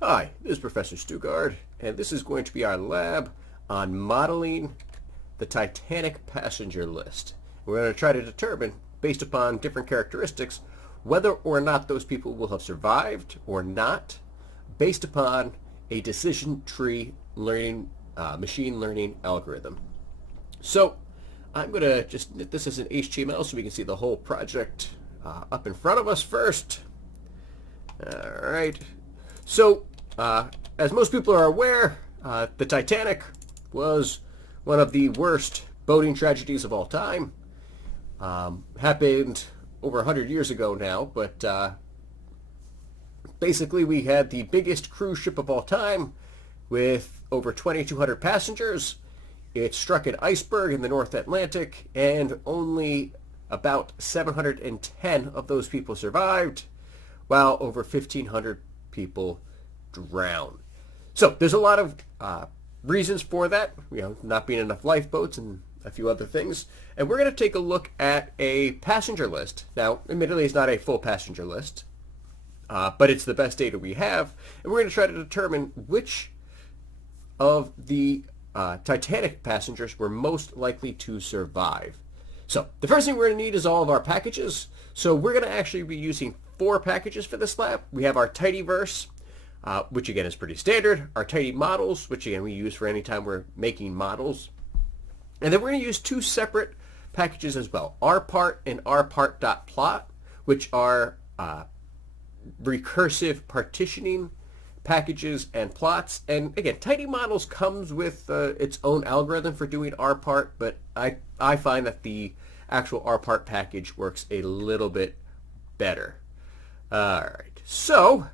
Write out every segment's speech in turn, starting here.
Hi, this is Professor Stugard, and this is going to be our lab on modeling the Titanic passenger list. We're going to try to determine, based upon different characteristics, whether or not those people will have survived or not, based upon a decision tree learning, machine learning algorithm. So I'm going to just knit this as an HTML so we can see the whole project up in front of us first. All right. So, as most people are aware, the Titanic was one of the worst boating tragedies of all time. Happened over 100 years ago now, but basically we had the biggest cruise ship of all time with over 2,200 passengers. It struck an iceberg in the North Atlantic, and only about 710 of those people survived, while over 1,500 people drowned. So there's a lot of reasons for that, not being enough lifeboats and a few other things. And we're going to take a look at a passenger list. Now, admittedly, it's not a full passenger list, but it's the best data we have. And we're going to try to determine which of the Titanic passengers were most likely to survive. So the first thing we're going to need is all of our packages. So we're going to actually be using 4 packages for this lab. We have our Tidyverse, which again is pretty standard. Our Tidy Models, which again we use for any time we're making models. And then we're going to use 2 separate packages as well, rpart and rpart.plot, which are recursive partitioning packages and plots. And again, Tidy Models comes with its own algorithm for doing rpart, but I find that the actual rpart package works a little bit better. All right, so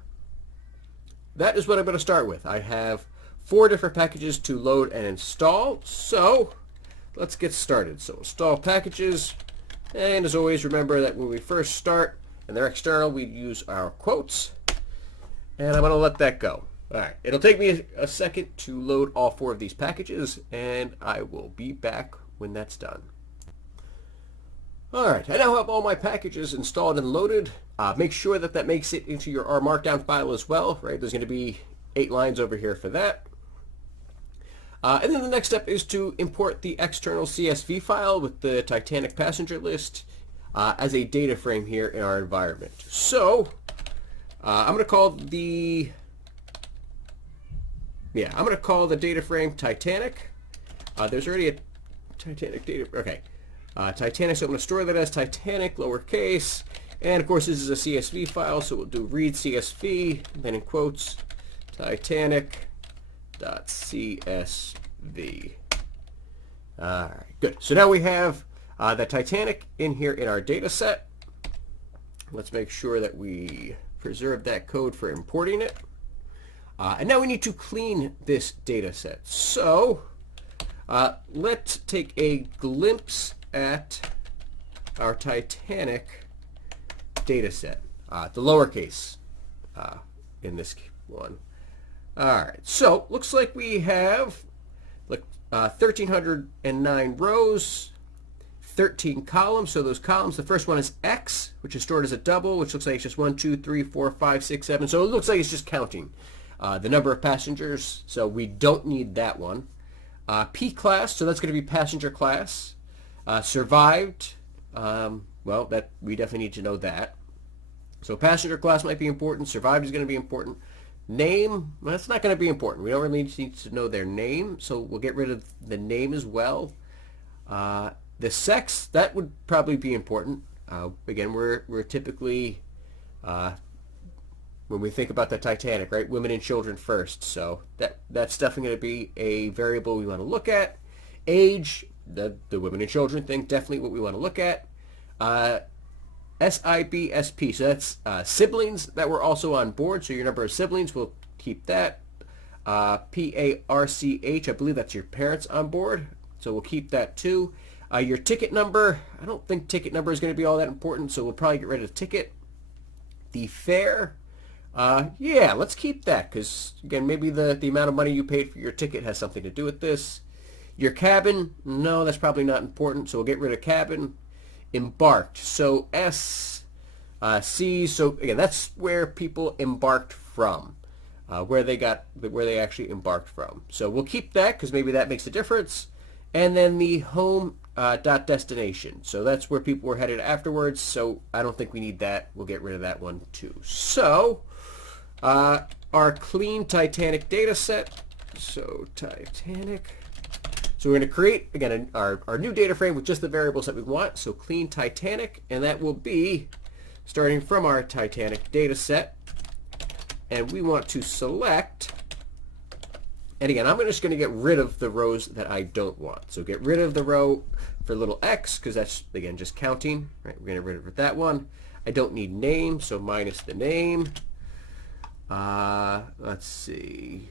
that is what I'm going to start with. I have 4 different packages to load and install, so let's get started. So install packages, and as always, remember that when we first start and they're external, we use our quotes, and I'm going to let that go. All right, it'll take me a second to load all 4 of these packages, and I will be back when that's done. All right, I now have all my packages installed and loaded. Make sure that that makes it into your R Markdown file as well, right? There's going to be 8 lines over here for that. And then the next step is to import the external CSV file with the Titanic passenger list as a data frame here in our environment. So I'm going to call the data frame Titanic. There's already a Titanic data. Okay. Titanic, so I'm going to store that as Titanic, lowercase, and of course this is a CSV file, so we'll do read CSV, then in quotes, Titanic.csv. Alright, good. So now we have the Titanic in here in our data set. Let's make sure that we preserve that code for importing it. And now we need to clean this data set. So let's take a glimpse at our Titanic data set, the lowercase in this one. All right, so looks like we have 1,309 rows, 13 columns. So those columns, the first one is X, which is stored as a double, which looks like it's just 1, 2, 3, 4, 5, 6, 7. So it looks like it's just counting the number of passengers. So we don't need that one. P class, so that's going to be passenger class. Survived, well, that we definitely need to know that. So passenger class might be important. Survived is going to be important. Name, well, that's not going to be important. We don't really need to know their name, so we'll get rid of the name as well. The sex, that would probably be important. Again, we're typically, when we think about the Titanic, right, women and children first. So that's definitely going to be a variable we want to look at. Age, the women and children thing, definitely what we want to look at. SIBSP, so that's siblings that were also on board, so your number of siblings, we'll keep that. PARCH, I believe that's your parents on board, so we'll keep that too. Your ticket number, I don't think ticket number is going to be all that important, so we'll probably get rid of ticket. The fare, yeah, let's keep that, because again, maybe the amount of money you paid for your ticket has something to do with this. Your cabin, no, that's probably not important, so we'll get rid of cabin. Embarked, so SC, so again, that's where people embarked from. where they actually embarked from. So we'll keep that because maybe that makes a difference. And then the home dot destination. So that's where people were headed afterwards. So I don't think we need that. We'll get rid of that one too. So our clean Titanic data set. So Titanic. So we're going to create, again, our new data frame with just the variables that we want. So clean Titanic, and that will be starting from our Titanic data set. And we want to select, and again, I'm just going to get rid of the rows that I don't want. So get rid of the row for little x, because that's, again, just counting. Right? We're going to get rid of that one. I don't need name, so minus the name. Let's see.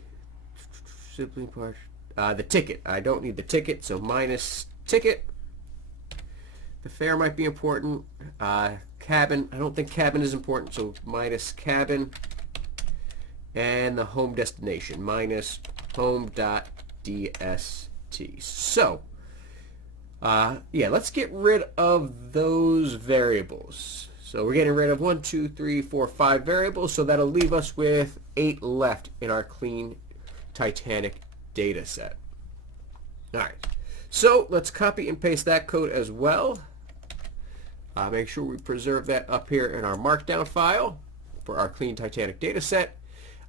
Sibling part. The ticket. I don't need the ticket, so minus ticket. The fare might be important. Cabin. I don't think cabin is important, so minus cabin. And the home destination, minus home.dst. So, yeah, let's get rid of those variables. So we're getting rid of 1, 2, 3, 4, 5 variables, so that'll leave us with 8 left in our clean Titanic data set. All right, so let's copy and paste that code as well. Make sure we preserve that up here in our markdown file for our clean Titanic data set.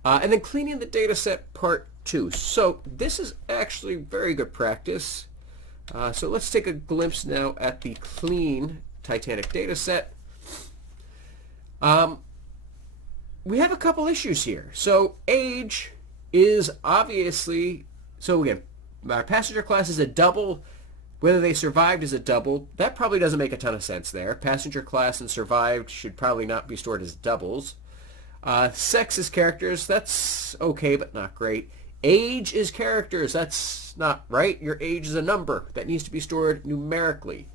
And then cleaning the data set part 2. So this is actually very good practice. So let's take a glimpse now at the clean Titanic data set. We have a couple issues here. So age is obviously, so again, our passenger class is a double. Whether they survived is a double. That probably doesn't make a ton of sense there. Passenger class and survived should probably not be stored as doubles. Sex is characters. That's okay, but not great. Age is characters. That's not right. Your age is a number that needs to be stored numerically.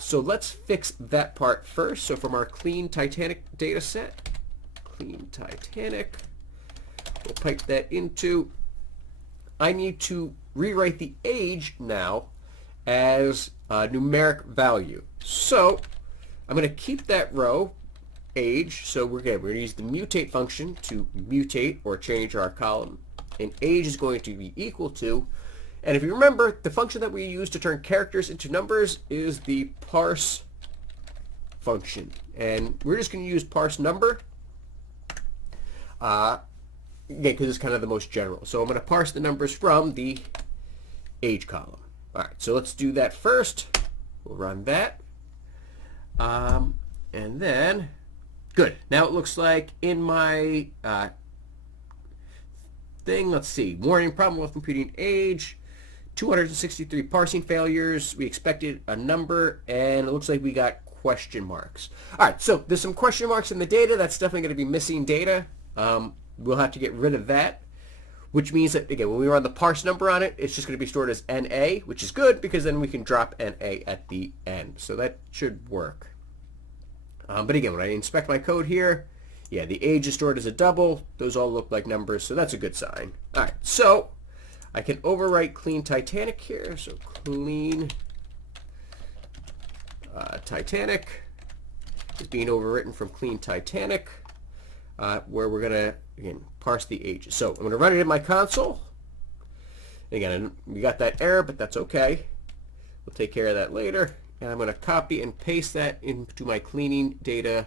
So let's fix that part first. So from our clean Titanic data set, clean Titanic, we'll pipe that into, I need to rewrite the age now as a numeric value. So I'm going to keep that row, age. So we're going to use the mutate function to mutate or change our column. And age is going to be equal to, and if you remember, the function that we use to turn characters into numbers is the parse function. And we're just going to use parse number, again, because it's kind of the most general. So I'm going to parse the numbers from the age column. All right, so let's do that first. We'll run that. And then, good. Now it looks like in my thing, let's see, warning, problem with computing age, 263 parsing failures. We expected a number, and it looks like we got question marks. All right, so there's some question marks in the data. That's definitely going to be missing data. We'll have to get rid of that, which means that, again, when we run the parse number on it, it's just going to be stored as NA, which is good because then we can drop NA at the end. So that should work. But again, when I inspect my code here, yeah, the age is stored as a double. Those all look like numbers, so that's a good sign. All right, so I can overwrite clean Titanic here. So clean Titanic is being overwritten from clean Titanic, where we're going to, again, parse the ages. So I'm going to run it in my console. Again, we got that error, but that's okay. We'll take care of that later. And I'm going to copy and paste that into my cleaning data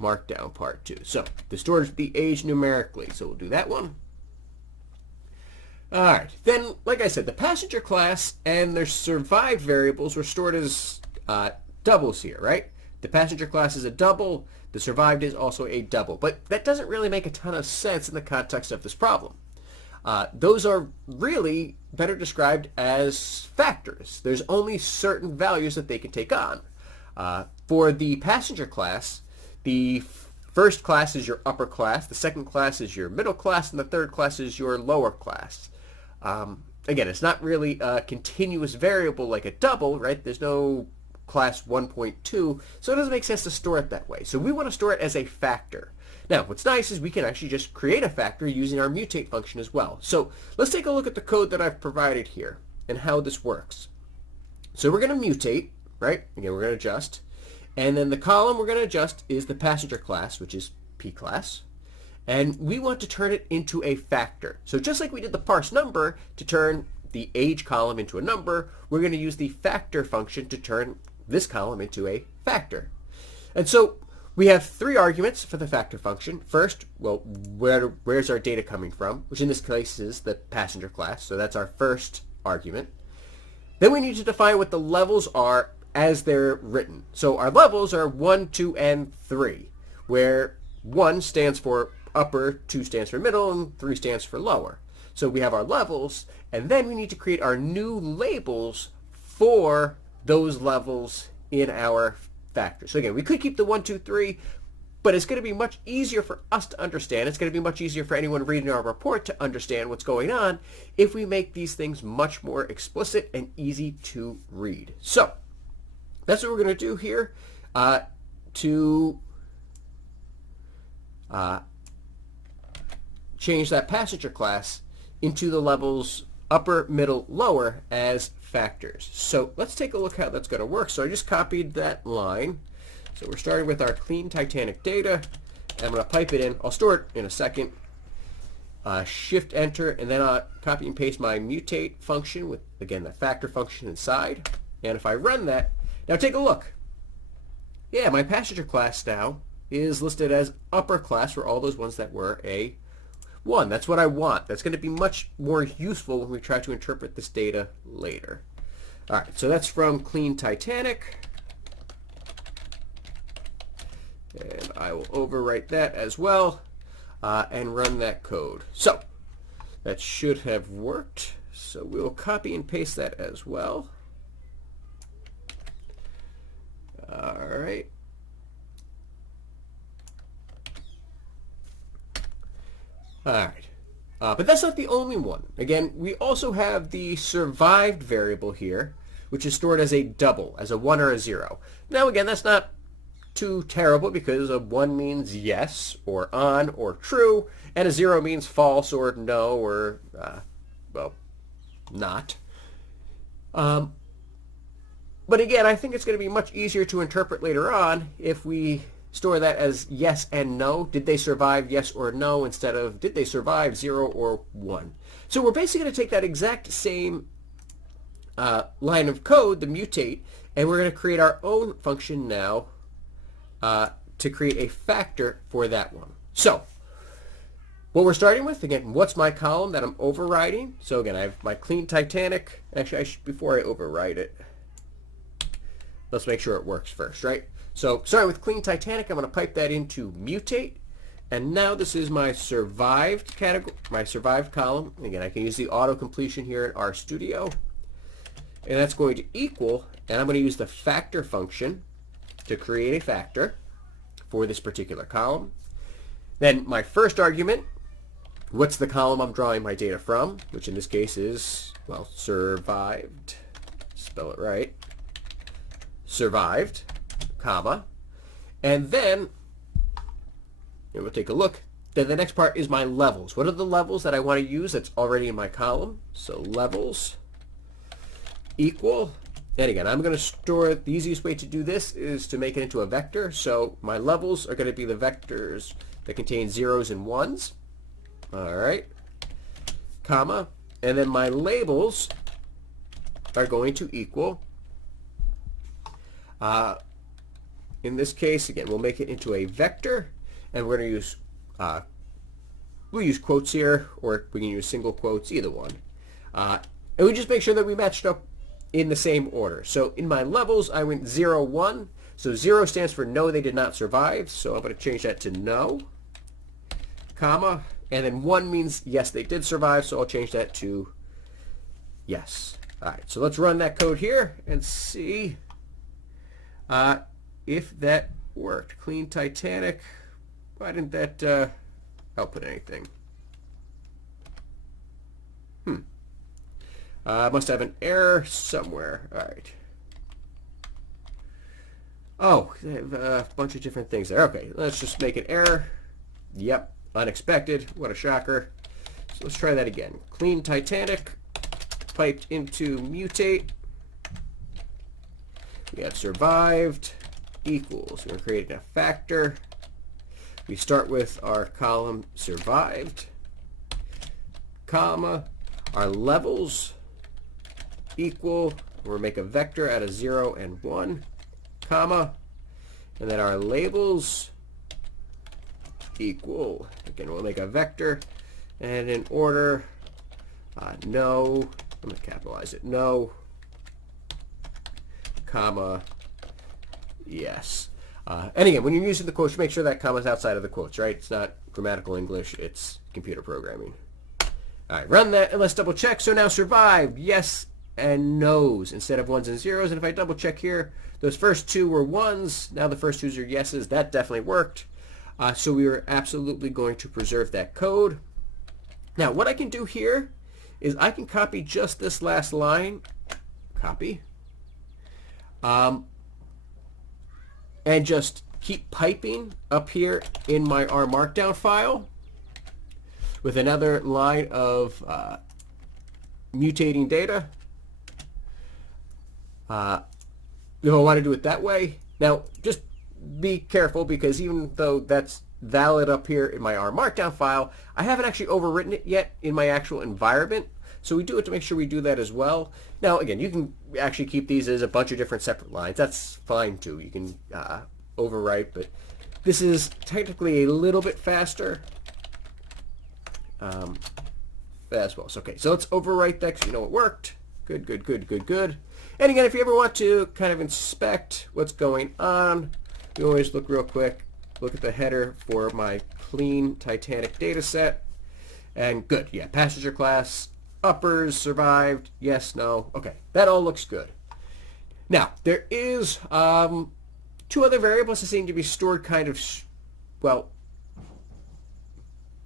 markdown part 2. So this stores the age numerically. So we'll do that one. All right. Then, like I said, the passenger class and their survived variables were stored as doubles here, right? The passenger class is a double. The survived is also a double. But that doesn't really make a ton of sense in the context of this problem. Those are really better described as factors. There's only certain values that they can take on. For the passenger class, the first class is your upper class, the second class is your middle class, and the third class is your lower class. Again, it's not really a continuous variable like a double, right? There's no class 1.2, so it doesn't make sense to store it that way. So we want to store it as a factor. Now, what's nice is we can actually just create a factor using our mutate function as well. So let's take a look at the code that I've provided here and how this works. So we're going to mutate, right? Again, we're going to adjust. And then the column we're going to adjust is the passenger class, which is P class. and we want to turn it into a factor. So just like we did the parse number to turn the age column into a number, we're going to use the factor function to turn this column into a factor. And so we have 3 arguments for the factor function. First, well, where's our data coming from, which in this case is the passenger class. So that's our first argument. Then we need to define what the levels are as they're written. So our levels are 1, 2, and 3, where 1 stands for upper, 2 stands for middle, and 3 stands for lower. So we have our levels, and then we need to create our new labels for those levels in our factor. So again, we could keep the 1, 2, 3, but it's going to be much easier for us to understand. It's going to be much easier for anyone reading our report to understand what's going on if we make these things much more explicit and easy to read. So that's what we're going to do here to change that passenger class into the levels upper, middle, lower as factors. So let's take a look how that's going to work. So I just copied that line. So we're starting with our clean Titanic data. And I'm going to pipe it in. I'll store it in a second. Shift enter, and then I'll copy and paste my mutate function with, again, the factor function inside. And if I run that, now take a look. Yeah, my passenger class now is listed as upper class for all those ones that were a 1. That's what I want. That's going to be much more useful when we try to interpret this data later. All right, so that's from clean Titanic. And I will overwrite that as well and run that code. So that should have worked. So we'll copy and paste that as well. All right. All right. But that's not the only one. Again, we also have the survived variable here, which is stored as a double, as a 1 or a 0. Now, again, that's not too terrible because a 1 means yes, or on, or true, and a 0 means false, or no, or, well, not. But again, I think it's going to be much easier to interpret later on if we store that as yes and no. Did they survive, yes or no, instead of did they survive, 0 or 1. So we're basically going to take that exact same line of code, the mutate, and we're going to create our own function now to create a factor for that one. So what we're starting with, again, what's my column that I'm overriding? So again, I have my clean Titanic. Actually, before I overwrite it, let's make sure it works first, right? So starting with clean Titanic, I'm going to pipe that into mutate. And now this is my survived category, my survived column. Again, I can use the auto completion here in RStudio. And that's going to equal, and I'm going to use the factor function to create a factor for this particular column. Then my first argument, what's the column I'm drawing my data from, which in this case is, well, survived, spell it right, survived, comma, and then we'll take a look. Then the next part is my levels. What are the levels that I want to use that's already in my column? So levels equal, and again, I'm going to store, the easiest way to do this is to make it into a vector. So my levels are going to be the vectors that contain 0s and 1s. All right, comma, and then my labels are going to equal, in this case, again, we'll make it into a vector, and we're going to use, we'll use quotes here, or we can use single quotes, either one. And we just make sure that we matched up in the same order. So in my levels, I went 0, 1. So 0 stands for no, they did not survive. So I'm going to change that to no, comma, and then 1 means yes, they did survive. So I'll change that to yes. All right, so let's run that code here and see if that worked. Clean Titanic. Why didn't that output anything? I must have an error somewhere. All right. Oh, they have a bunch of different things there. Okay, let's just make an error. Yep, unexpected. What a shocker. So let's try that again. Clean Titanic, piped into mutate. We have survived equals. We're creating a factor. we start with our column survived, comma, our levels equal, we'll make a vector out of 0 and 1, comma, and then our labels equal, again, we'll make a vector, and in order, no, I'm going to capitalize it, no, comma, yes. And again, when you're using the quotes, make sure that comma's outside of the quotes, right? It's not grammatical English, it's computer programming. All right, run that, and let's double check. So now survived, yes and no's instead of 1s and 0s. And if I double check here, those first 2 were 1s. Now the first 2s are yeses. That definitely worked. So we are absolutely going to preserve that code. Now what I can do here is I can copy just this last line, copy, and just keep piping up here in my R Markdown file with another line of mutating data. If I want to do it that way. Now, just be careful, because even though that's valid up here in my R Markdown file, I haven't actually overwritten it yet in my actual environment. So we do it to make sure we do that as well. Now, again, you can actually keep these as a bunch of different separate lines. That's fine too. You can overwrite, but this is technically a little bit faster as well. So, okay, so let's overwrite that because you know it worked. Good, good, good, good, good. And again, if you ever want to kind of inspect what's going on, you always look real quick, look at the header for my clean Titanic data set. And good, yeah, passenger class, uppers, survived, yes, no. Okay, that all looks good. Now, there is 2 other variables that seem to be stored kind of, well,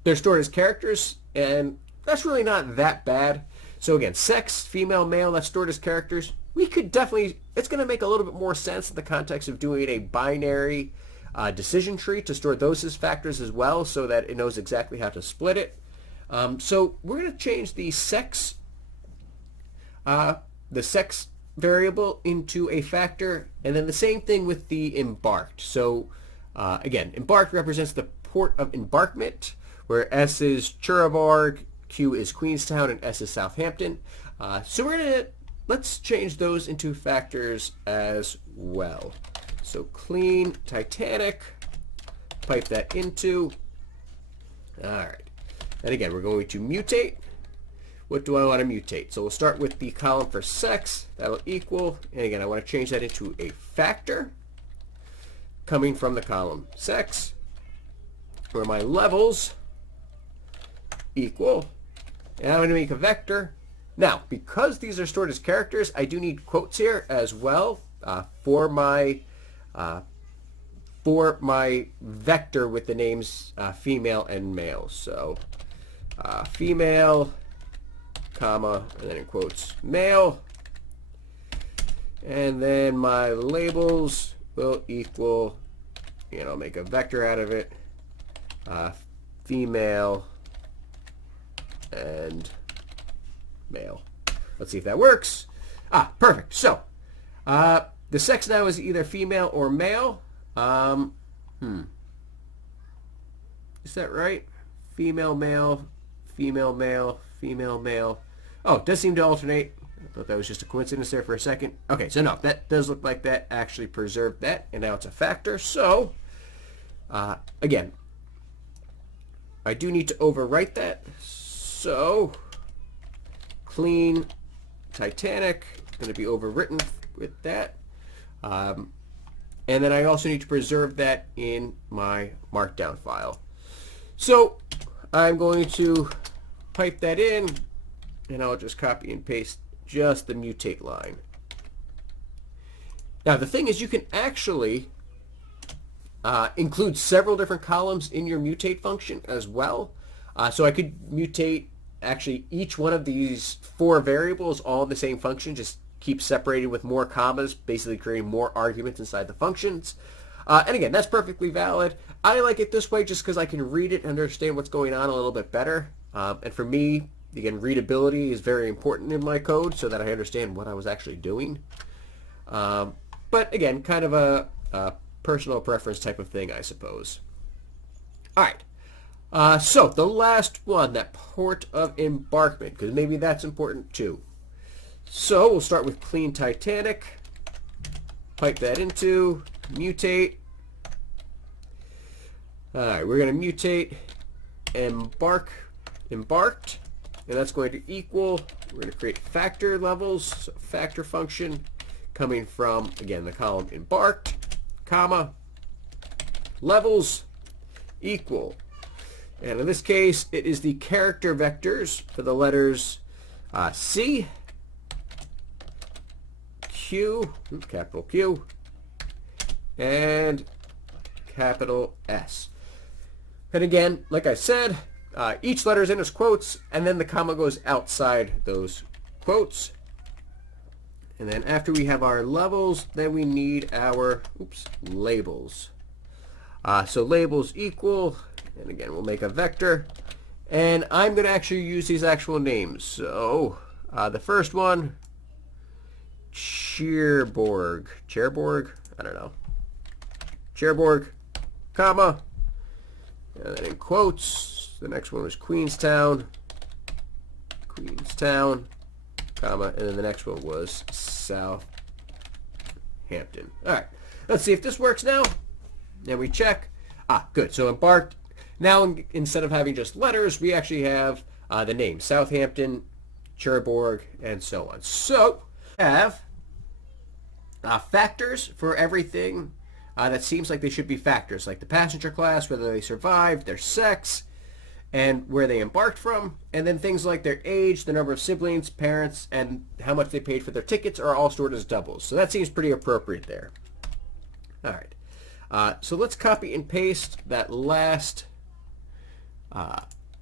they're stored as characters, and that's really not that bad. So again, sex, female, male, that's stored as characters. We could definitely, it's going to make a little bit more sense in the context of doing a binary decision tree to store those as factors as well, so that it knows exactly how to split it. So we're going to change the sex variable into a factor, and then the same thing with the embarked. So again, embarked represents the port of embarkment, where S is Churaborg, Q is Queenstown, and S is Southampton. So let's change those into factors as well. So clean Titanic, pipe that into, all right. And again, we're going to mutate. What do I want to mutate? So we'll start with the column for sex. That'll equal, and again, I want to change that into a factor coming from the column sex, where my levels equal, and I'm going to make a vector. Now, because these are stored as characters, I do need quotes here as well for my vector with the names female and male. So female, comma, and then in quotes male, and then my labels will equal, you know, make a vector out of it, female and male. Let's see if that works. Perfect. So the sex now is either female or male. Is that right? Female, male, female, male, female, male. Oh, it does seem to alternate. I thought that was just a coincidence there for a second. Okay, so no, that does look like that actually preserved that, and now it's a factor. So again, I do need to overwrite that. So clean Titanic, going to be overwritten with that. And then I also need to preserve that in my Markdown file. So I'm going to pipe that in, and I'll just copy and paste just the mutate line. Now the thing is, you can actually include several different columns in your mutate function as well. So I could mutate actually each one of these 4 variables all in the same function, just keep separated with more commas, basically creating more arguments inside the functions. And again, that's perfectly valid. I like it this way just because I can read it and understand what's going on a little bit better. And for me, again, readability is very important in my code so that I understand what I was actually doing. But again, kind of a personal preference type of thing, I suppose. All right. So the last one, that port of embarkment, because maybe that's important too. So we'll start with clean Titanic. Pipe that into, mutate. All right, we're going to mutate embarked, and that's going to equal, we're going to create factor levels, so factor function coming from, again, the column embarked, comma, levels equal. And in this case, it is the character vectors for the letters C, Q, capital Q, and capital S. And again, like I said, each letter is in its quotes, and then the comma goes outside those quotes. And then after we have our levels, then we need our labels. So labels equal, and again, we'll make a vector. And I'm going to actually use these actual names. So the first one, Cherbourg, I don't know. Cherbourg, comma, and then in quotes, the next one was Queenstown, comma, and then the next one was Southampton. All right, let's see if this works now. And we check. Good. So embarked. Now instead of having just letters, we actually have the name Southampton, Cherbourg, and so on. So we have factors for everything that seems like they should be factors, like the passenger class, whether they survived, their sex, and where they embarked from, and then things like their age, the number of siblings, parents, and how much they paid for their tickets are all stored as doubles. So that seems pretty appropriate there. All right. So let's copy and paste that last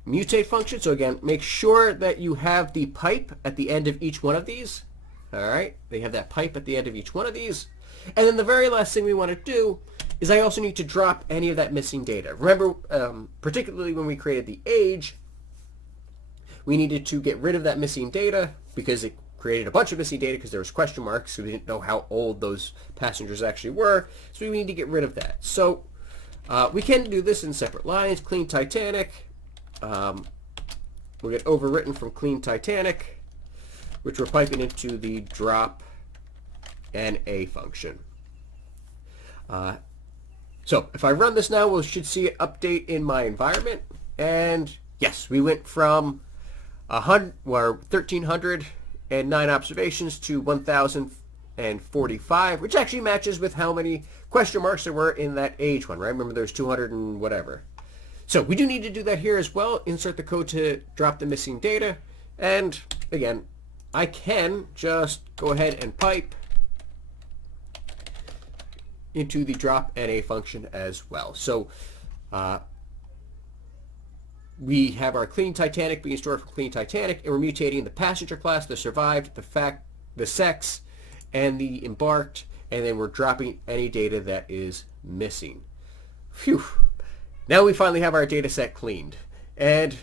mutate function. So again, make sure that you have the pipe at the end of each one of these. All right, they have that pipe at the end of each one of these. And then the very last thing we want to do is I also need to drop any of that missing data. Remember, particularly when we created the age, we needed to get rid of that missing data because it created a bunch of missing data because there was question marks, so we didn't know how old those passengers actually were. So we need to get rid of that. So we can do this in separate lines. Clean Titanic will get overwritten from clean Titanic, which we're piping into the drop NA function. So if I run this now, we should see it update in my environment. And yes, we went from 1,309 observations to 1,045, which actually matches with how many question marks there were in that age one, right? Remember there's 200 and whatever. So we do need to do that here as well. Insert the code to drop the missing data. And again, I can just go ahead and pipe into the drop NA function as well. So we have our clean Titanic being stored for clean Titanic, and we're mutating the passenger class, the survived, the sex, and the embarked, and then we're dropping any data that is missing. Phew. Now we finally have our data set cleaned. And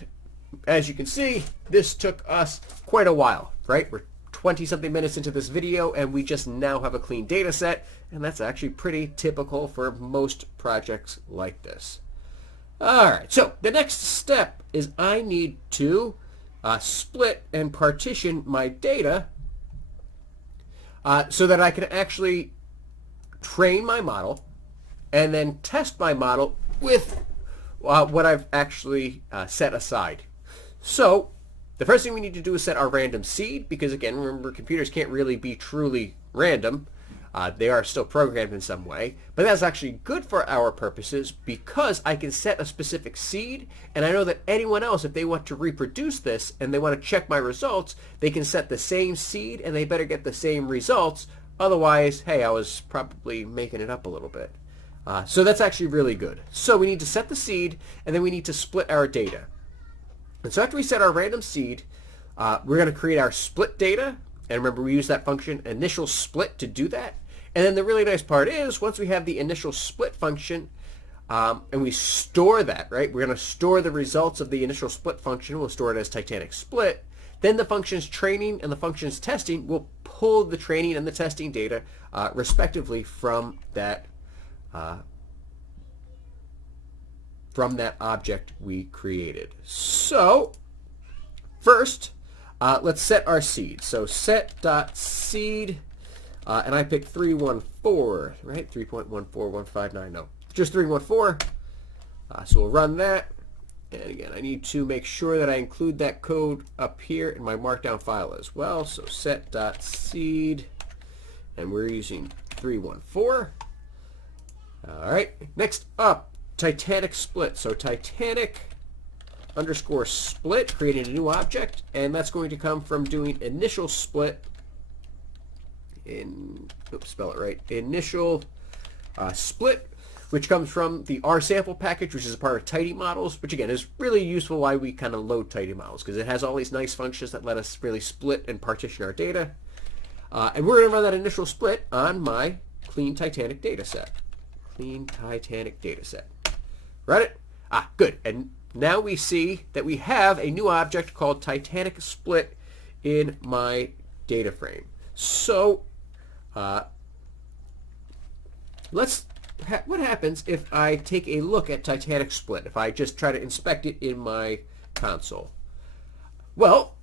as you can see, this took us quite a while, right? We're 20-something minutes into this video, and we just now have a clean data set, and that's actually pretty typical for most projects like this. All right, so the next step is I need to split and partition my data so that I can actually train my model and then test my model with what I've actually set aside. So the first thing we need to do is set our random seed, because again, remember, computers can't really be truly random. They are still programmed in some way, but that's actually good for our purposes because I can set a specific seed, and I know that anyone else, if they want to reproduce this and they want to check my results, they can set the same seed and they better get the same results. Otherwise, hey, I was probably making it up a little bit. So that's actually really good. So we need to set the seed, and then we need to split our data. And so after we set our random seed, we're going to create our split data. And remember, we use that function initial split to do that. And then the really nice part is once we have the initial split function and we store that, right? We're going to store the results of the initial split function. We'll store it as Titanic split. Then the function's training and the function's testing will pull the training and the testing data respectively from that from that object we created. So first, let's set our seed. So set.seed, and I picked 314, right? 3.14159, no, just 314. So we'll run that. And again, I need to make sure that I include that code up here in my markdown file as well. So set.seed, and we're using 314. All right, next up, Titanic split. So Titanic underscore split, creating a new object, and that's going to come from doing initial split spell it right, initial split, which comes from the RSample package, which is a part of Tidy Models, which again is really useful why we kind of load Tidy Models, because it has all these nice functions that let us really split and partition our data. And we're going to run that initial split on my clean Titanic data set. Clean Titanic data set. Run it. Good. And now we see that we have a new object called Titanic split in my data frame. So what happens if I take a look at Titanic split, if I just try to inspect it in my console? Well,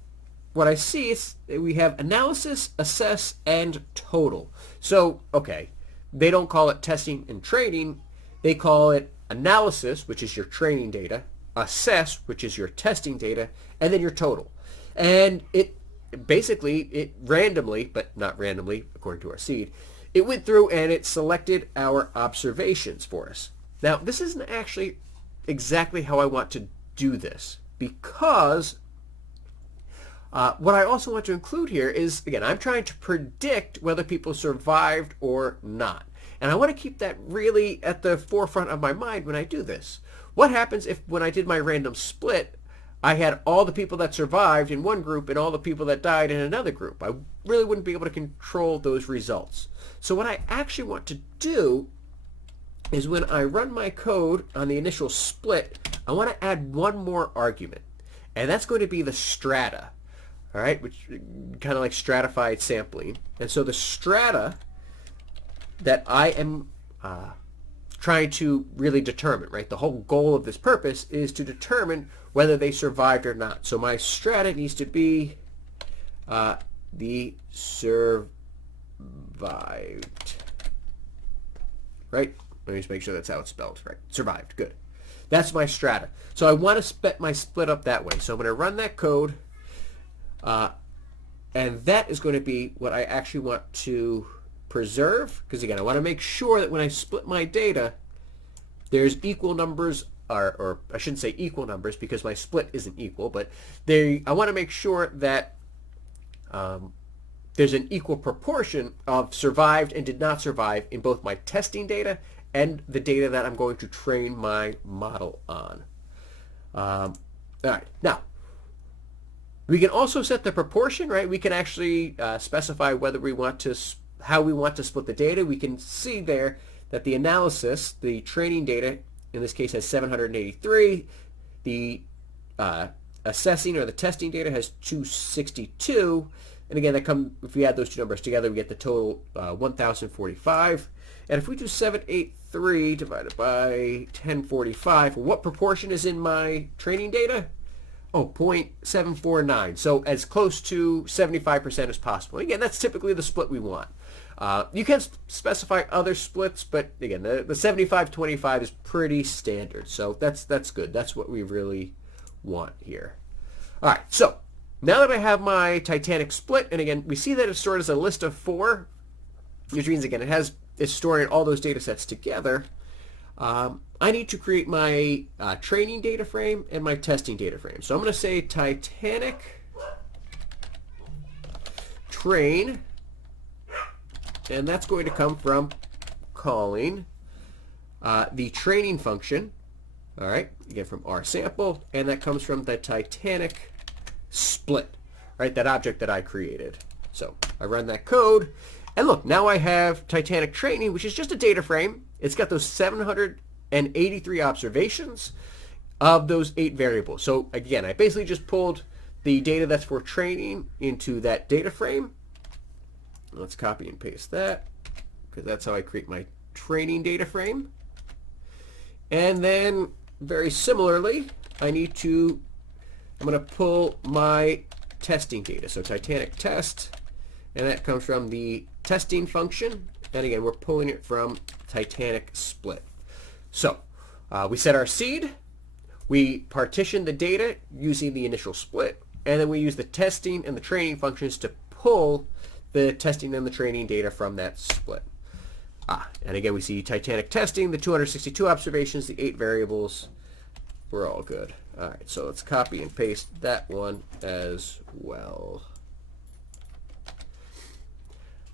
what I see is that we have analysis, assess, and total. So, okay, they don't call it testing and training. They call it analysis, which is your training data, assess, which is your testing data, and then your total. And it randomly, but not randomly, according to our seed, it went through and it selected our observations for us. Now, this isn't actually exactly how I want to do this, because what I also want to include here is, again, I'm trying to predict whether people survived or not. And I want to keep that really at the forefront of my mind when I do this. What happens if, when I did my random split, I had all the people that survived in one group and all the people that died in another group? I really wouldn't be able to control those results. So what I actually want to do is, when I run my code on the initial split, I want to add one more argument. And that's going to be the strata. All right, which kind of like stratified sampling. And so the strata that I am trying to really determine, right? The whole goal of this purpose is to determine whether they survived or not. So my strata needs to be the survived, right? Let me just make sure that's how it's spelled, right? Survived, good. That's my strata. So I want to split my split up that way. So I'm going to run that code, and that is going to be what I actually want to preserve, because again, I want to make sure that when I split my data, there's equal numbers, or I shouldn't say equal numbers because my split isn't equal, but I want to make sure that there's an equal proportion of survived and did not survive in both my testing data and the data that I'm going to train my model on. All right, now we can also set the proportion, right? We can actually specify whether we want to how we want to split the data. We can see there that the analysis, the training data, in this case has 783. The assessing or the testing data has 262. And again, if we add those two numbers together, we get the total 1,045. And if we do 783 divided by 1045, what proportion is in my training data? Oh, 0.749. So as close to 75% as possible. Again, that's typically the split we want. You can specify other splits, but again, the 75-25 is pretty standard. So that's good. That's what we really want here. All right, so now that I have my Titanic split, and again, we see that it's stored as a list of 4, which means, again, it's storing all those data sets together. I need to create my training data frame and my testing data frame. So I'm going to say Titanic train, and that's going to come from calling the training function, all right, again from RSample, and that comes from the Titanic split, right, that object that I created. So I run that code, and look, now I have Titanic training, which is just a data frame. It's got those 783 observations of those 8 variables. So again, I basically just pulled the data that's for training into that data frame. Let's copy and paste that, because that's how I create my training data frame. And then very similarly, I'm going to pull my testing data. So Titanic test, and that comes from the testing function. And again, we're pulling it from Titanic split. So we set our seed, we partition the data using the initial split, and then we use the testing and the training functions to pull the testing and the training data from that split. And again, we see Titanic testing, the 262 observations, the 8 variables. We're all good. All right, so let's copy and paste that one as well.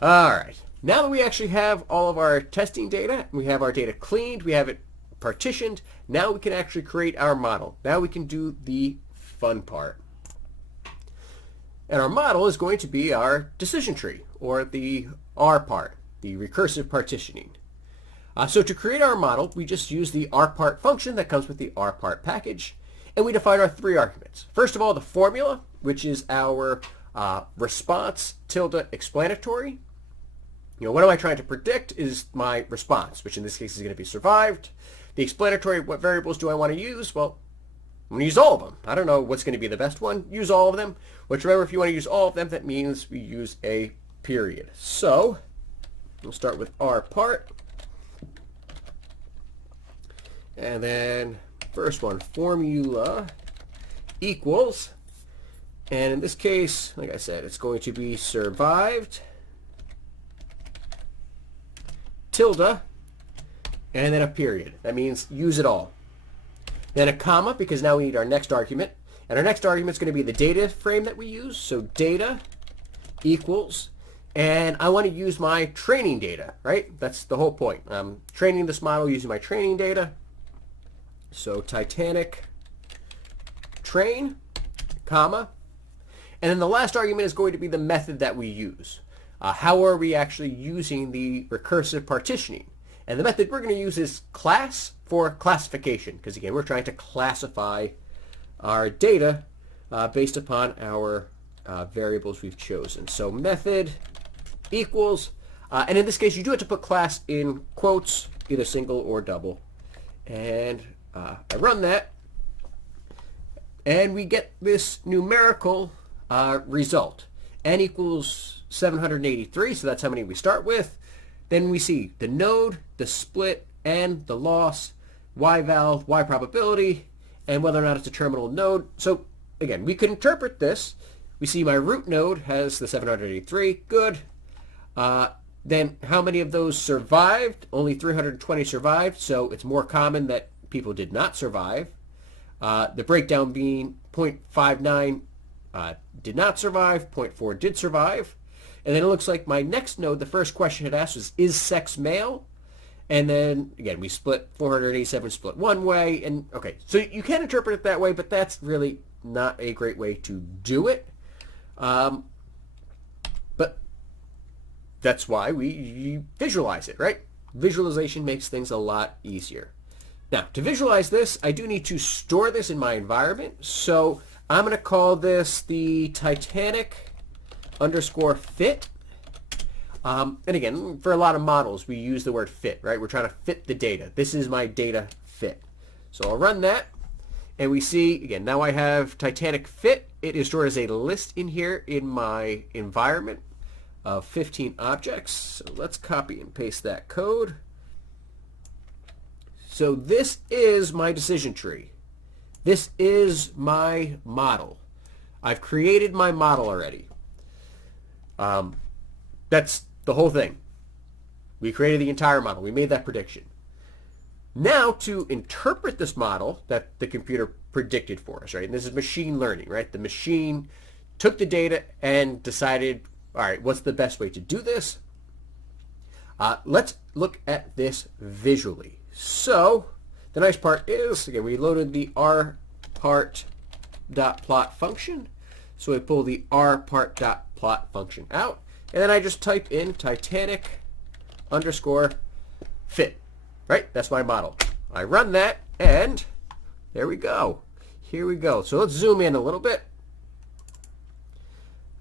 All right, now that we actually have all of our testing data, we have our data cleaned, we have it partitioned, now we can actually create our model. Now we can do the fun part. And our model is going to be our decision tree, or the R part, the recursive partitioning. So to create our model, we just use the rpart function that comes with the rpart package, and we define our 3 arguments. First of all, the formula, which is our response tilde explanatory. What am I trying to predict is my response, which in this case is going to be survived. The explanatory, what variables do I want to use? Well, I'm going to use all of them. I don't know what's going to be the best one. Use all of them. Which, remember, if you want to use all of them, that means we use a period. So we'll start with rpart. And then first one, formula equals. And in this case, like I said, it's going to be survived tilde, and then a period. That means use it all. Then a comma, because now we need our next argument. And our next argument is going to be the data frame that we use. So data equals, and I want to use my training data, right? That's the whole point. I'm training this model using my training data. So Titanic train, comma. And then the last argument is going to be the method that we use. How are we actually using the recursive partitioning? And the method we're going to use is class for classification, because again, we're trying to classify our data based upon our variables we've chosen. So method equals, and in this case, you do have to put class in quotes, either single or double. And I run that, and we get this numerical result. N equals 783, so that's how many we start with. Then we see the node, the split, and the loss, y-val, y-probability, and whether or not it's a terminal node. So again, we could interpret this. We see my root node has the 783, good. Then how many of those survived? Only 320 survived, so it's more common that people did not survive. The breakdown being 0.59 did not survive, 0.4 did survive. And then it looks like my next node, the first question it asked was, is sex male? And then, again, we split 487 split one way. And okay, so you can interpret it that way, but that's really not a great way to do it. But that's why we visualize it, right? Visualization makes things a lot easier. Now, to visualize this, I do need to store this in my environment. So I'm going to call this the Titanic underscore fit. And again, for a lot of models, we use the word fit, right? We're trying to fit the data. This is my data fit. So I'll run that, and we see, again, now I have Titanic fit. It is stored as a list in here in my environment of 15 objects. So let's copy and paste that code. So this is my decision tree. This is my model. I've created my model already. That's the whole thing. We created the entire model. We made that prediction. Now to interpret this model that the computer predicted for us, right? And this is machine learning, right? The machine took the data and decided, all right, what's the best way to do this? Let's look at this visually. So the nice part is, again, we loaded the rpart.plot function. So we pull the rpart.plot function out. And then I just type in Titanic underscore fit, right? That's my model. I run that, and there we go. Here we go. So let's zoom in a little bit.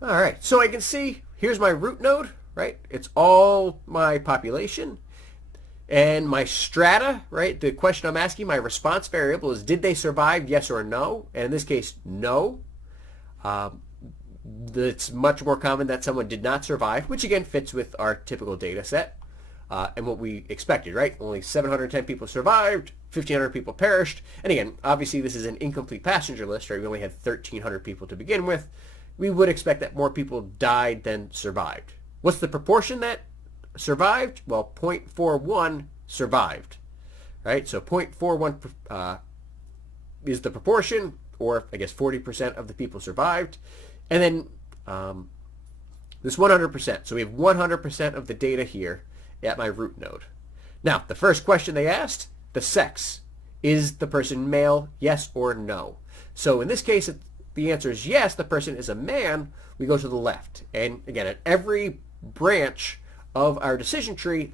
All right, so I can see, here's my root node, right? It's all my population. And my strata, right, the question I'm asking, my response variable is, did they survive, yes or no? And in this case, no. It's much more common that someone did not survive, which again fits with our typical data set and what we expected, right? Only 710 people survived, 1,500 people perished. And again, obviously this is an incomplete passenger list, right? We only had 1,300 people to begin with. We would expect that more people died than survived. What's the proportion that survived? Well, 0.41 survived, right? So 0.41 is the proportion, or I guess 40% of the people survived. And then this 100%. So we have 100% of the data here at my root node. Now, the first question they asked, the sex. Is the person male, yes or no? So in this case, if the answer is yes, the person is a man, we go to the left. And again, at every branch of our decision tree,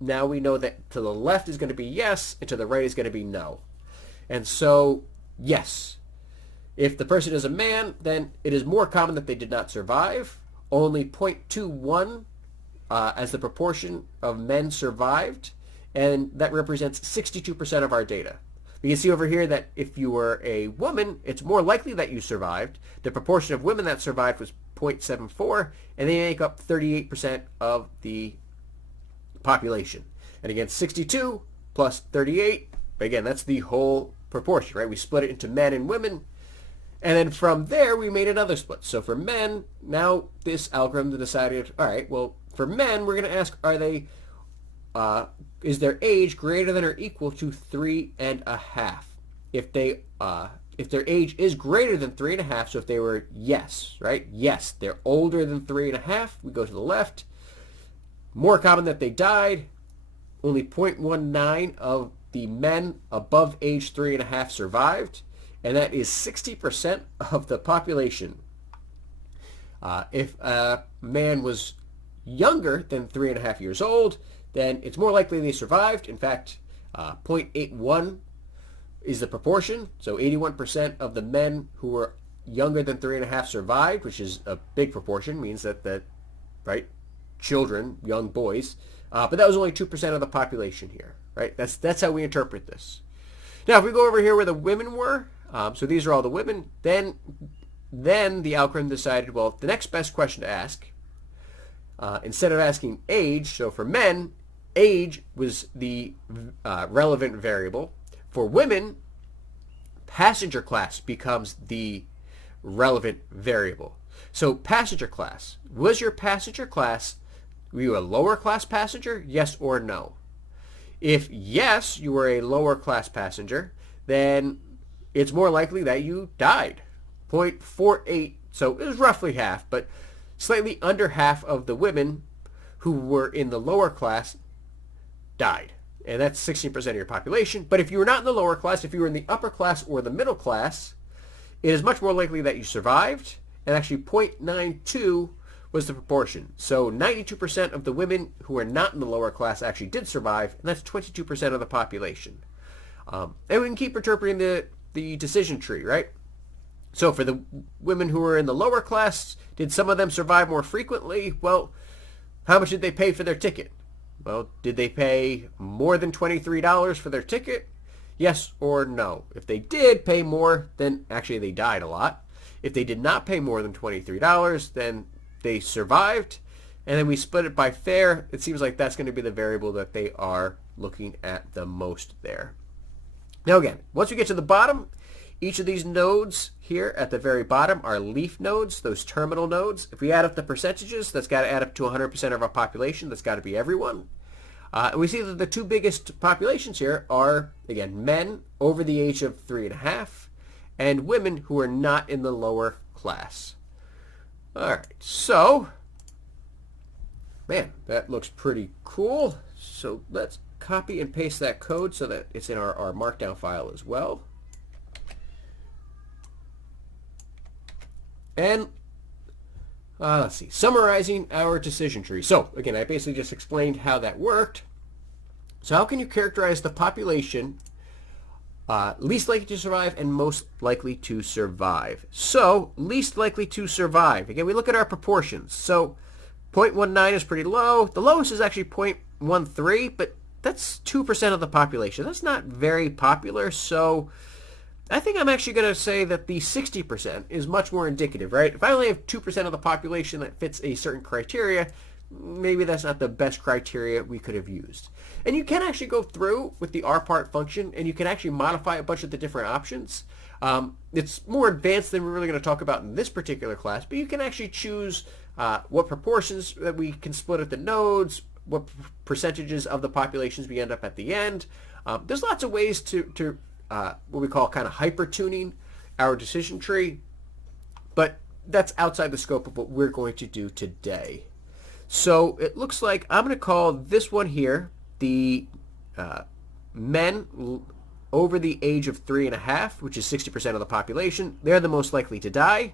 now we know that to the left is going to be yes, and to the right is going to be no. And so, yes. If the person is a man, then it is more common that they did not survive. Only 0.21 as the proportion of men survived, and that represents 62% of our data. We can see over here that if you were a woman, it's more likely that you survived. The proportion of women that survived was 0.74, and they make up 38% of the population. And again, 62 plus 38, again, that's the whole proportion, right? We split it into men and women, and then from there we made another split. So for men, now this algorithm decided, all right, well, for men, we're going to ask, are they, is their age greater than or equal to 3.5? If their age is greater than 3.5, so if they were yes, right? Yes, they're older than 3.5, we go to the left. More common that they died. Only 0.19 of the men above age 3.5 survived, and that is 60% of the population. If a man was younger than 3.5 years old, then it's more likely they survived. In fact, 0.81 is the proportion. So 81% of the men who were younger than 3.5 survived, which is a big proportion, means that right, children, young boys. But that was only 2% of the population here, right? That's how we interpret this. Now, if we go over here where the women were, so these are all the women, then the algorithm decided, well, the next best question to ask, instead of asking age, so for men, age was the relevant variable. For women, passenger class becomes the relevant variable. So passenger class, was your passenger class, were you a lower class passenger, yes or no? If yes, you were a lower class passenger, then it's more likely that you died. 0.48, so it was roughly half, but slightly under half of the women who were in the lower class died. And that's 16% of your population. But if you were not in the lower class, if you were in the upper class or the middle class, it is much more likely that you survived. And actually 0.92 was the proportion. So 92% of the women who are not in the lower class actually did survive, and that's 22% of the population. And we can keep interpreting the decision tree, right? So for the women who were in the lower class, did some of them survive more frequently? Well, how much did they pay for their ticket? Well, did they pay more than $23 for their ticket? Yes or no? If they did pay more, then actually they died a lot. If they did not pay more than $23, then they survived. And then we split it by fare. It seems like that's going to be the variable that they are looking at the most there. Now again, once we get to the bottom, each of these nodes here at the very bottom are leaf nodes, those terminal nodes. If we add up the percentages, that's got to add up to 100% of our population. That's got to be everyone. And we see that the two biggest populations here are, again, men over the age of 3.5 and women who are not in the lower class. All right, so, man, that looks pretty cool. So let's copy and paste that code so that it's in our markdown file as well. And let's see, summarizing our decision tree. So again, I basically just explained how that worked. So how can you characterize the population least likely to survive and most likely to survive? So least likely to survive. Again, we look at our proportions. So 0.19 is pretty low. The lowest is actually 0.13, but that's 2% of the population. That's not very popular, so I think I'm actually going to say that the 60% is much more indicative, right? If I only have 2% of the population that fits a certain criteria, maybe that's not the best criteria we could have used. And you can actually go through with the rpart function, and you can actually modify a bunch of the different options. It's more advanced than we're really going to talk about in this particular class, but you can actually choose what proportions that we can split at the nodes, what percentages of the populations we end up at the end. There's lots of ways to what we call kind of hyper-tuning our decision tree, but that's outside the scope of what we're going to do today. So it looks like I'm going to call this one here the men over the age of 3.5, which is 60% of the population. They're the most likely to die.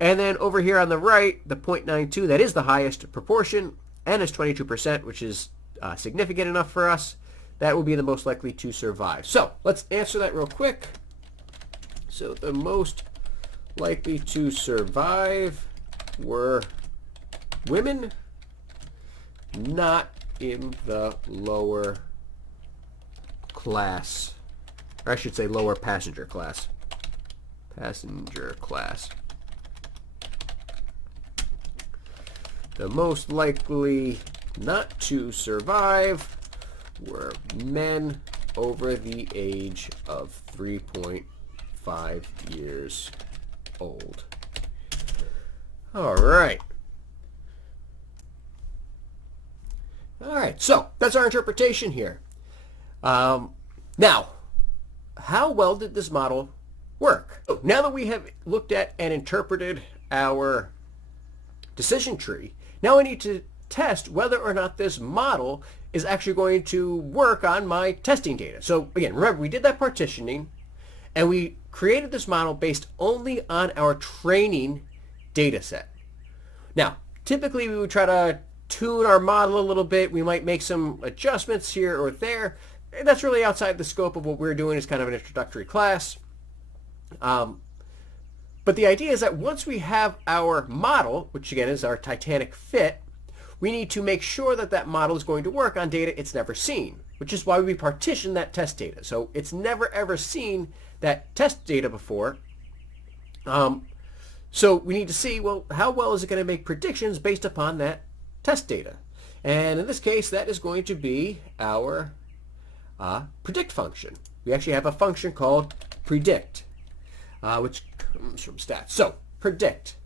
And then over here on the right, the 0.92, that is the highest proportion, and is 22%, which is significant enough for us. That will be the most likely to survive. So let's answer that real quick. So the most likely to survive were women, not in the lower class, or I should say lower passenger class. Passenger class. The most likely not to survive were men over the age of 3.5 years old. All right. All right, so that's our interpretation here. Now, how well did this model work? So now that we have looked at and interpreted our decision tree, now I need to test whether or not this model is actually going to work on my testing data. So again, remember, we did that partitioning, and we created this model based only on our training data set. Now, typically we would try to tune our model a little bit. We might make some adjustments here or there. That's really outside the scope of what we're doing as kind of an introductory class. But the idea is that once we have our model, which again is our Titanic fit, we need to make sure that that model is going to work on data it's never seen, which is why we partition that test data. So it's never ever seen that test data before. So we need to see, well, how well is it going to make predictions based upon that test data? And in this case, that is going to be our predict function. We actually have a function called predict, which comes from stats. So predict.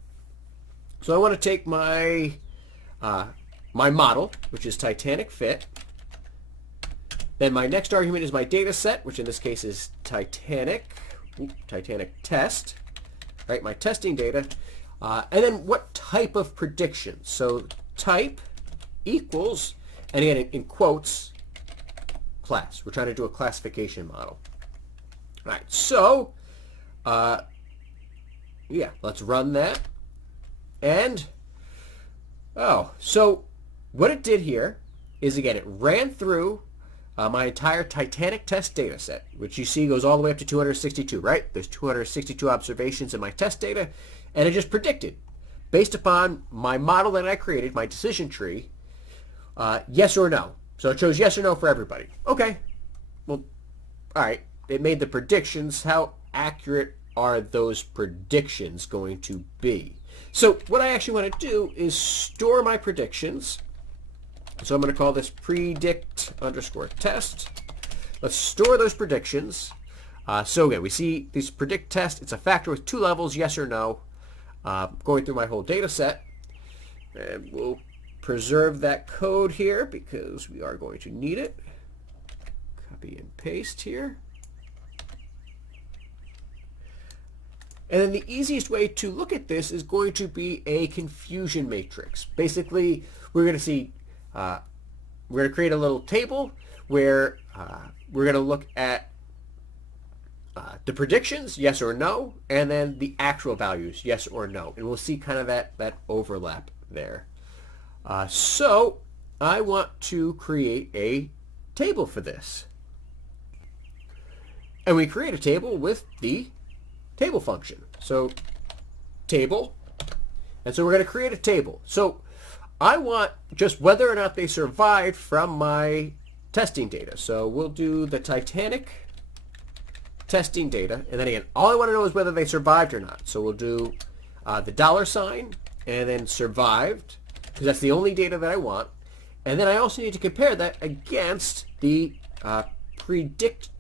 So I want to take my my model, which is Titanic fit. Then my next argument is my data set, which in this case is Titanic test, right? My testing data. And then what type of prediction? So type equals, and again in quotes, class. We're trying to do a classification model. All right, so yeah, let's run that. And so what it did here is, again, it ran through my entire Titanic test data set, which you see goes all the way up to 262, right? There's 262 observations in my test data, and it just predicted, based upon my model that I created, my decision tree, yes or no. So it chose yes or no for everybody. Okay, well, all right, it made the predictions. How accurate are those predictions going to be? So what I actually want to do is store my predictions. So I'm going to call this predict underscore test. Let's store those predictions. So again, we see this predict test. It's a factor with 2 levels, yes or no, going through my whole data set. And we'll preserve that code here because we are going to need it. Copy and paste here. And then the easiest way to look at this is going to be a confusion matrix. Basically, we're going to see, we're going to create a little table where we're going to look at the predictions, yes or no, and then the actual values, yes or no. And we'll see kind of that overlap there. So I want to create a table for this. And we create a table with the table function. So table, and so we're going to create a table. So I want just whether or not they survived from my testing data. So we'll do the Titanic testing data. And then again, all I want to know is whether they survived or not. So we'll do the $, and then survived, because that's the only data that I want. And then I also need to compare that against the predict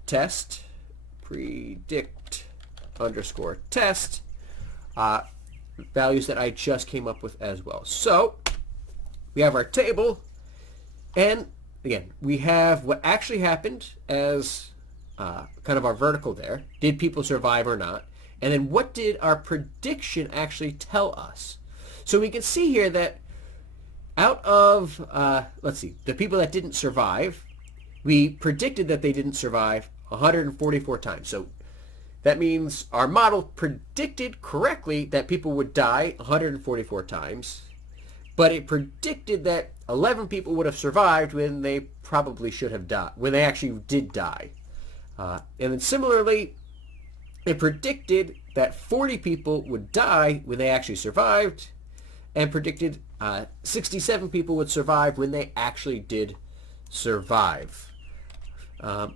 underscore test values that I just came up with as well. So we have our table, and again, we have what actually happened as kind of our vertical there. Did people survive or not? And then what did our prediction actually tell us? So we can see here that out of, let's see, the people that didn't survive, we predicted that they didn't survive 144 times. So that means our model predicted correctly that people would die 144 times, but it predicted that 11 people would have survived when they probably should have died, when they actually did die. And then similarly, it predicted that 40 people would die when they actually survived, and predicted 67 people would survive when they actually did survive. I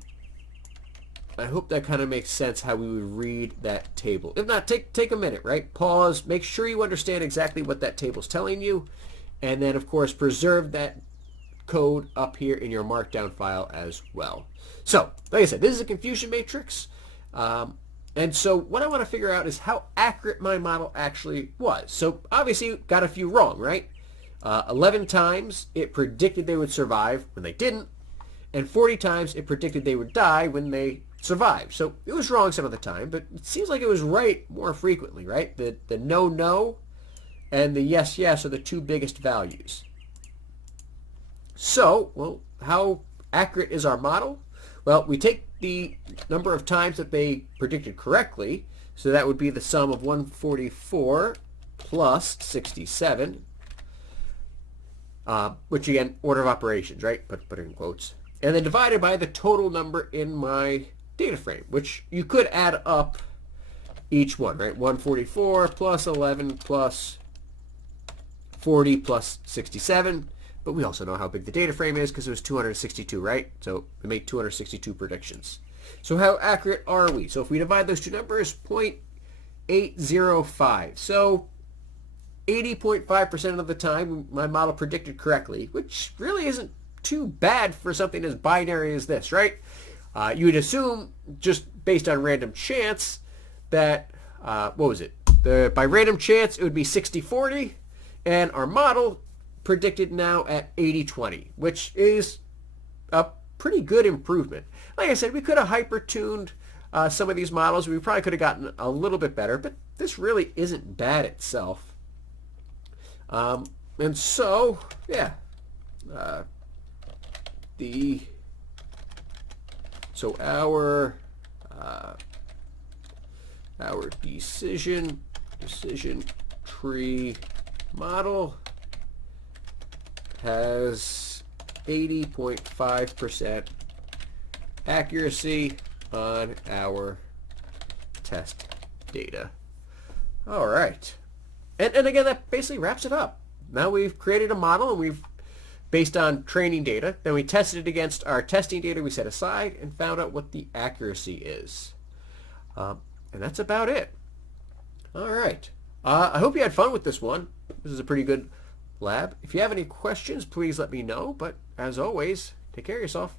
hope that kind of makes sense how we would read that table. If not, take a minute, right? Pause, make sure you understand exactly what that table's telling you, and then of course preserve that code up here in your markdown file as well. So, like I said, this is a confusion matrix. And so what I want to figure out is how accurate my model actually was. So obviously got a few wrong, right? 11 times it predicted they would survive when they didn't, and 40 times it predicted they would die when they survived. So it was wrong some of the time, but it seems like it was right more frequently, right? The no, no, and the yes, yes are the two biggest values. So, well, how accurate is our model? Well, we take the number of times that they predicted correctly, so that would be the sum of 144 plus 67, which again, order of operations, right? Put it in quotes. And then divided by the total number in my data frame, which you could add up each one, right? 144 plus 11 plus 40 plus 67. But we also know how big the data frame is because it was 262, right? So we made 262 predictions. So how accurate are we? So if we divide those two numbers, 0.805. So 80.5% of the time my model predicted correctly, which really isn't too bad for something as binary as this, right? You would assume, just based on random chance, that, what was it? By random chance, it would be 60-40, and our model predicted now at 80-20, which is a pretty good improvement. Like I said, we could have hyper-tuned some of these models. We probably could have gotten a little bit better, but this really isn't bad itself. And so, yeah, so our decision tree model has 80.5% accuracy on our test data. All right. And again, that basically wraps it up. Now we've created a model, and we've, based on training data, then we tested it against our testing data we set aside and found out what the accuracy is. And that's about it. All right. I hope you had fun with this one. This is a pretty good lab. If you have any questions, please let me know. But as always, take care of yourself.